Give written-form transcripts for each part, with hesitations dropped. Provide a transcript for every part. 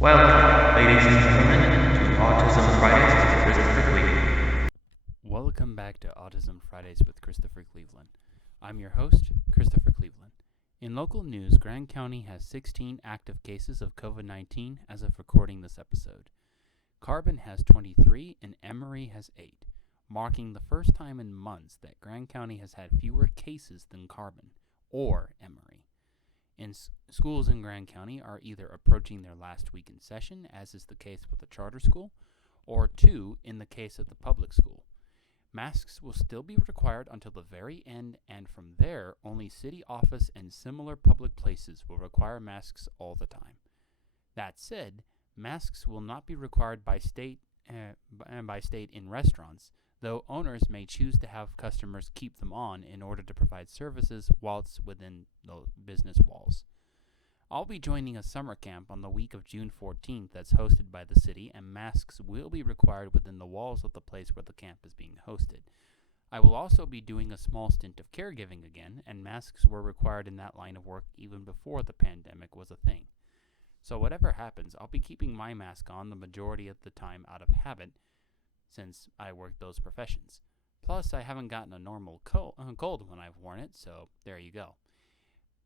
Welcome, ladies and gentlemen, to Autism Fridays with Christopher Cleveland. Welcome back to Autism Fridays with Christopher Cleveland. I'm your host, Christopher Cleveland. In local news, Grand County has 16 active cases of COVID-19 as of recording this episode. Carbon has 23 and Emory has 8, marking the first time in months that Grand County has had fewer cases than Carbon or Emory. Schools in Grand County are either approaching their last week in session, as is the case with the charter school, or 2 in the case of the public school. Masks will still be required until the very end, and from there, only city office and similar public places will require masks all the time. That said, masks will not be required by state in restaurants, though owners may choose to have customers keep them on in order to provide services whilst within the business walls. I'll be joining a summer camp on the week of June 14th that's hosted by the city, and masks will be required within the walls of the place where the camp is being hosted. I will also be doing a small stint of caregiving again, and masks were required in that line of work even before the pandemic was a thing. So whatever happens, I'll be keeping my mask on the majority of the time out of habit, since I work those professions. Plus, I haven't gotten a normal cold when I've worn it, so there you go.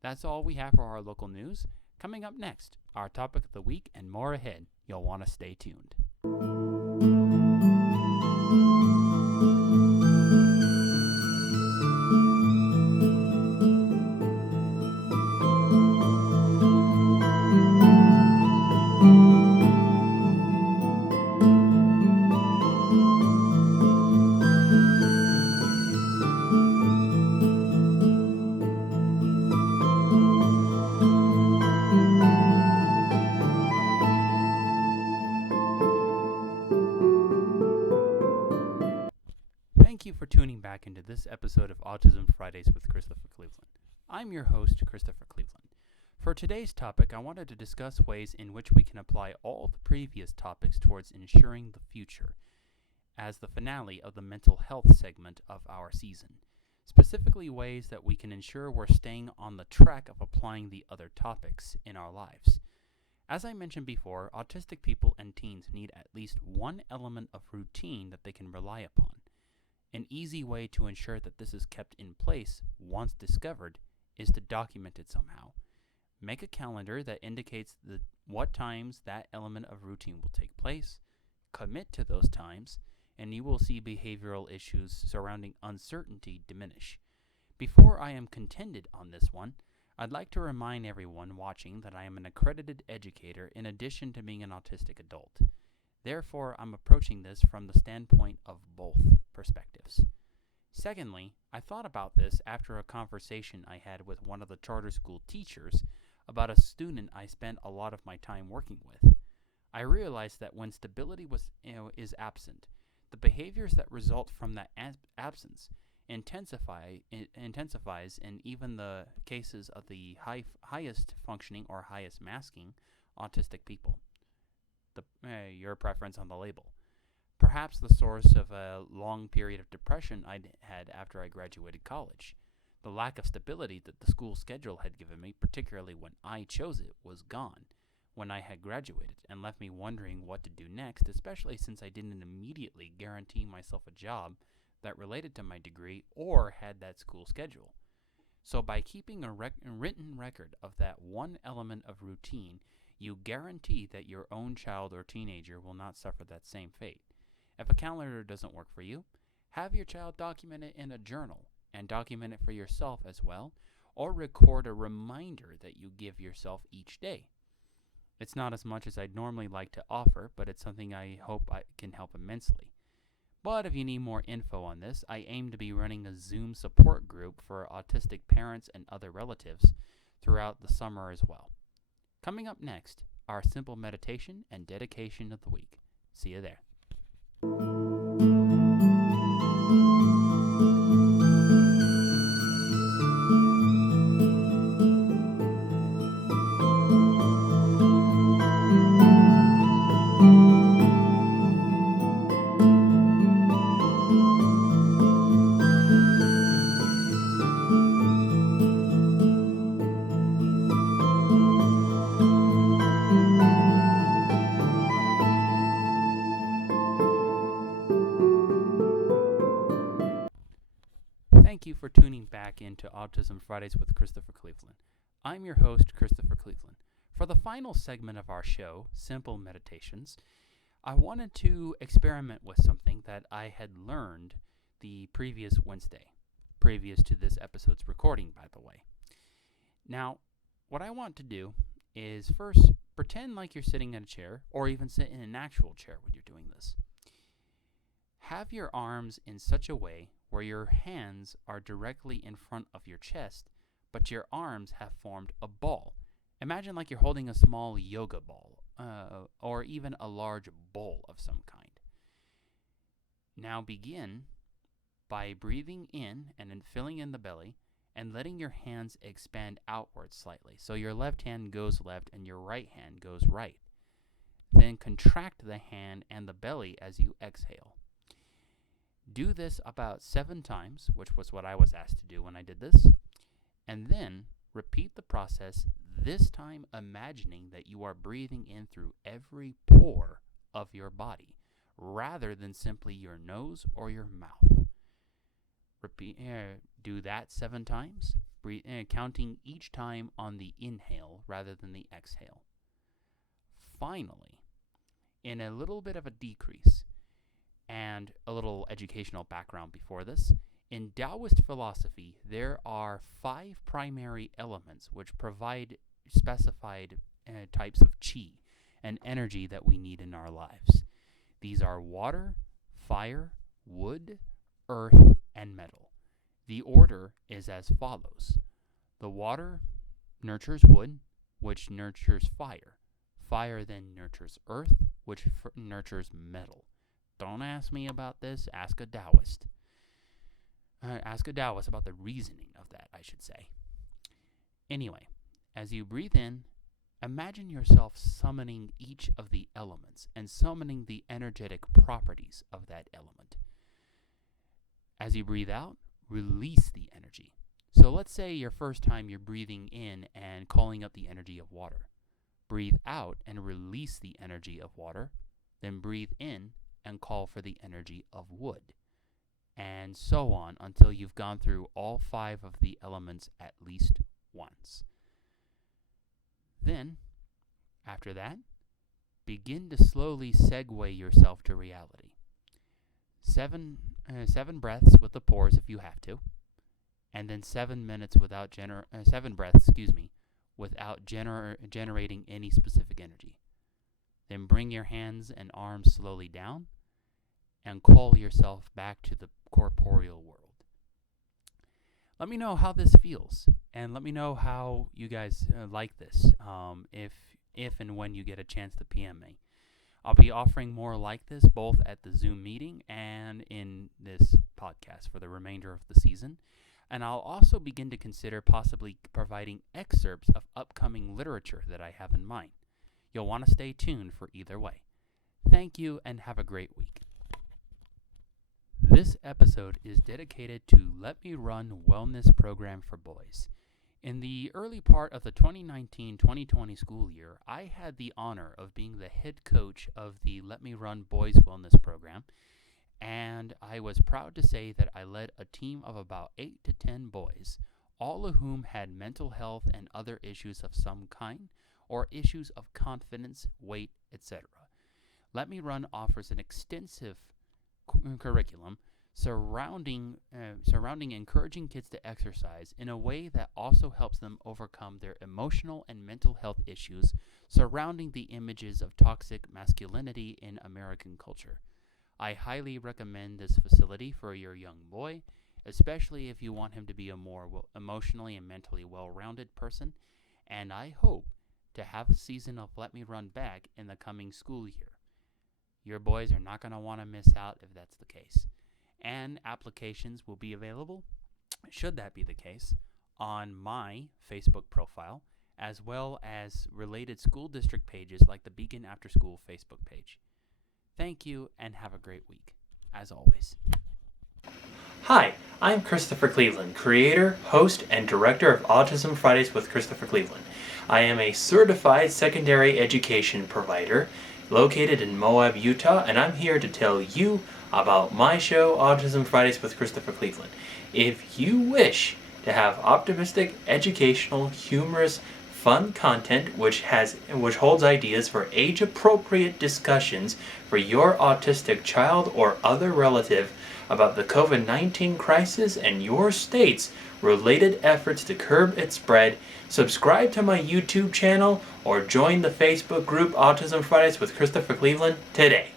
That's all we have for our local news. Coming up next, our topic of the week and more ahead. You'll want to stay tuned. Thank you for tuning back into this episode of Autism Fridays with Christopher Cleveland. I'm your host, Christopher Cleveland. For today's topic, I wanted to discuss ways in which we can apply all the previous topics towards ensuring the future, as the finale of the mental health segment of our season. Specifically, ways that we can ensure we're staying on the track of applying the other topics in our lives. As I mentioned before, autistic people and teens need at least one element of routine that they can rely upon. An easy way to ensure that this is kept in place once discovered is to document it somehow. Make a calendar that indicates what times that element of routine will take place, commit to those times, and you will see behavioral issues surrounding uncertainty diminish. Before I am contended on this one, I'd like to remind everyone watching that I am an accredited educator in addition to being an autistic adult. Therefore, I'm approaching this from the standpoint of both perspectives. Secondly, I thought about this after a conversation I had with one of the charter school teachers about a student I spent a lot of my time working with. I realized that when stability is absent, the behaviors that result from that absence intensifies in even the cases of the highest functioning or highest masking autistic people. Your preference on the label. Perhaps the source of a long period of depression I'd had after I graduated college. The lack of stability that the school schedule had given me, particularly when I chose it, was gone when I had graduated and left me wondering what to do next, especially since I didn't immediately guarantee myself a job that related to my degree or had that school schedule. So by keeping a written record of that one element of routine, you guarantee that your own child or teenager will not suffer that same fate. If a calendar doesn't work for you, have your child document it in a journal and document it for yourself as well, or record a reminder that you give yourself each day. It's not as much as I'd normally like to offer, but it's something I hope I can help immensely. But if you need more info on this, I aim to be running a Zoom support group for autistic parents and other relatives throughout the summer as well. Coming up next, our simple meditation and dedication of the week. See you there. you for tuning back into Autism Fridays with Christopher Cleveland. I'm your host, Christopher Cleveland. For the final segment of our show, Simple Meditations, I wanted to experiment with something that I had learned the previous Wednesday, previous to this episode's recording, by the way. Now, what I want to do is first pretend like you're sitting in a chair, or even sit in an actual chair when you're doing this. Have your arms in such a way where your hands are directly in front of your chest, but your arms have formed a ball. Imagine like you're holding a small yoga ball, or even a large bowl of some kind. Now begin by breathing in and then filling in the belly and letting your hands expand outwards slightly. So your left hand goes left and your right hand goes right. Then contract the hand and the belly as you exhale. Do this about 7 times, which was what I was asked to do when I did this. And then repeat the process, this time imagining that you are breathing in through every pore of your body, rather than simply your nose or your mouth. Do that 7 times, counting each time on the inhale rather than the exhale. Finally, in a little bit of a decrease, and a little educational background before this, in Taoist philosophy, there are 5 primary elements which provide specified types of qi and energy that we need in our lives. These are water, fire, wood, earth, and metal. The order is as follows. The water nurtures wood, which nurtures fire. Fire then nurtures earth, which nurtures metal. Don't ask me about this, ask a Taoist. Ask a Taoist about the reasoning of that, I should say. Anyway, as you breathe in, imagine yourself summoning each of the elements and summoning the energetic properties of that element. As you breathe out, release the energy. So let's say your first time you're breathing in and calling up the energy of water. Breathe out and release the energy of water, then breathe in and call for the energy of wood, and so on until you've gone through all 5 of the elements at least once. Then, after that, begin to slowly segue yourself to reality. 7 breaths with the pores if you have to, and then 7 minutes without 7 breaths, without generating any specific energy. Then bring your hands and arms slowly down and call yourself back to the corporeal world. Let me know how this feels, and let me know how you guys like this, if and when you get a chance to PM me. I'll be offering more like this both at the Zoom meeting and in this podcast for the remainder of the season. And I'll also begin to consider possibly providing excerpts of upcoming literature that I have in mind. You'll want to stay tuned for either way. Thank you and have a great week. This episode is dedicated to Let Me Run Wellness Program for Boys. In the early part of the 2019-2020 school year, I had the honor of being the head coach of the Let Me Run Boys Wellness Program, and I was proud to say that I led a team of about 8 to 10 boys, all of whom had mental health and other issues of some kind, or issues of confidence, weight, etc. Let Me Run offers an extensive curriculum surrounding encouraging kids to exercise in a way that also helps them overcome their emotional and mental health issues surrounding the images of toxic masculinity in American culture. I highly recommend this facility for your young boy, especially if you want him to be a more emotionally and mentally well-rounded person, and I hope to have a season of Let Me Run back in the coming school year. Your boys are not going to want to miss out if that's the case. And applications will be available, should that be the case, on my Facebook profile, as well as related school district pages like the Beacon After School Facebook page. Thank you and have a great week, as always. Hi, I'm Christopher Cleveland, creator, host, and director of Autism Fridays with Christopher Cleveland. I am a certified secondary education provider located in Moab, Utah, and I'm here to tell you about my show, Autism Fridays with Christopher Cleveland. If you wish to have optimistic, educational, humorous, fun content which holds ideas for age-appropriate discussions for your autistic child or other relative about the COVID-19 crisis and your state's related efforts to curb its spread, subscribe to my YouTube channel or join the Facebook group Autism Fridays with Christopher Cleveland today.